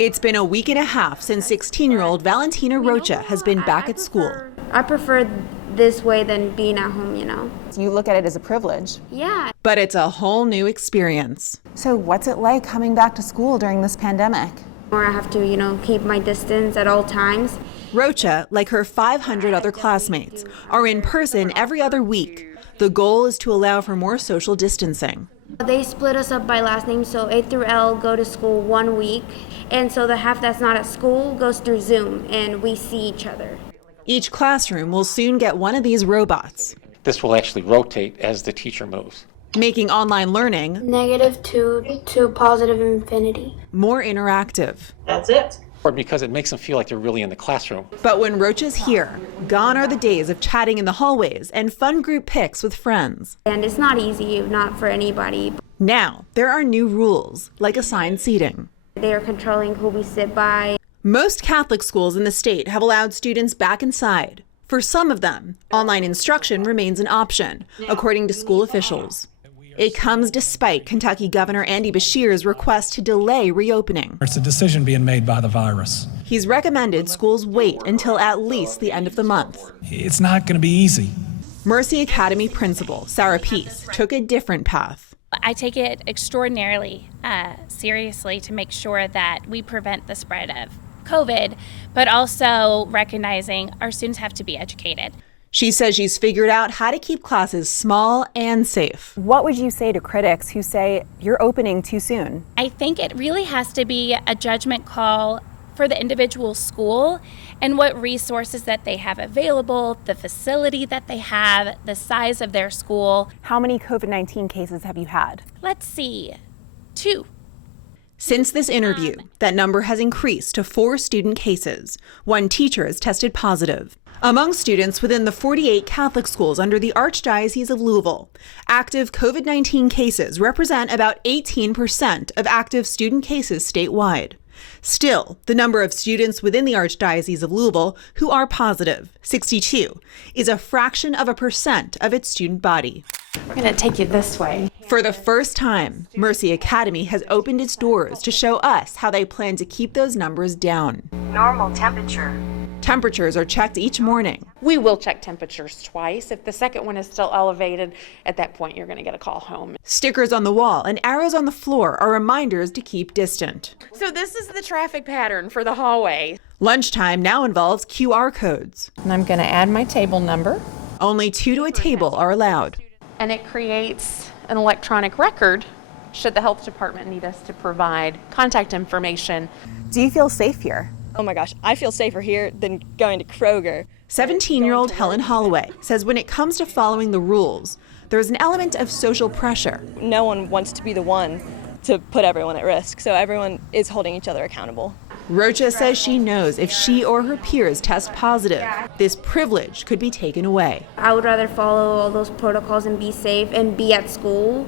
It's been a week and a half since 16-year-old Valentina Rocha has been back at school. I prefer this way than being at home, you know. You look at it as a privilege. Yeah. But it's a whole new experience. So what's it like coming back to school during this pandemic? Or I have to, keep my distance at all times. Rocha, like her 500 other classmates, are in person every other week. The goal is to allow for more social distancing. They split us up by last name, so A through L go to school 1 week, and so the half that's not at school goes through Zoom, and we see each other. Each classroom will soon get one of these robots. This will actually rotate as the teacher moves, making online learning -2 to positive infinity. more interactive. That's it. or because it makes them feel like they're really in the classroom. But when Rocha's here, gone are the days of chatting in the hallways and fun group pics with friends. And it's not easy, not for anybody. Now, there are new rules, like assigned seating. They are controlling who we sit by. Most Catholic schools in the state have allowed students back inside. For some of them, online instruction remains an option, according to school officials. It comes despite Kentucky Governor Andy Beshear's request to delay reopening. It's a decision being made by the virus. He's recommended schools wait until at least the end of the month. It's not going to be easy. Mercy Academy principal Sarah Peace took a different path. I take it extraordinarily seriously to make sure that we prevent the spread of COVID, but also recognizing our students have to be educated. She says she's figured out how to keep classes small and safe. What would you say to critics who say you're opening too soon? I think it really has to be a judgment call for the individual school and what resources that they have available, the facility that they have, the size of their school. How many COVID-19 cases have you had? Let's see, 2. Since this interview, that number has increased to 4 student cases. 1 teacher has tested positive. Among students within the 48 Catholic schools under the Archdiocese of Louisville, active COVID-19 cases represent about 18% of active student cases statewide. Still, the number of students within the Archdiocese of Louisville who are positive, 62, is a fraction of a percent of its student body. We're going to take you this way. For the first time, Mercy Academy has opened its doors to show us how they plan to keep those numbers down. Normal temperature. Temperatures are checked each morning. We will check temperatures twice. If the second one is still elevated, at that point you're going to get a call home. Stickers on the wall and arrows on the floor are reminders to keep distant. So this is the traffic pattern for the hallway. Lunchtime now involves QR codes. And I'm going to add my table number. Only 2 to a table are allowed. And it creates an electronic record should the health department need us to provide contact information. Do you feel safe here? Oh my gosh, I feel safer here than going to Kroger. 17-year-old Helen Holloway says when it comes to following the rules, there's an element of social pressure. No one wants to be the one to put everyone at risk, so everyone is holding each other accountable. Rocha says she knows if she or her peers test positive, this privilege could be taken away. I would rather follow all those protocols and be safe and be at school.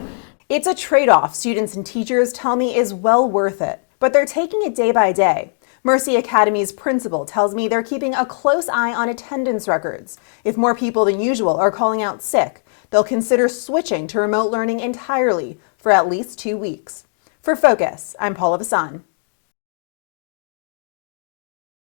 It's a trade-off students and teachers tell me is well worth it, but they're taking it day by day. Mercy Academy's principal tells me they're keeping a close eye on attendance records. If more people than usual are calling out sick, they'll consider switching to remote learning entirely for at least 2 weeks. For Focus, I'm Paula Vasan.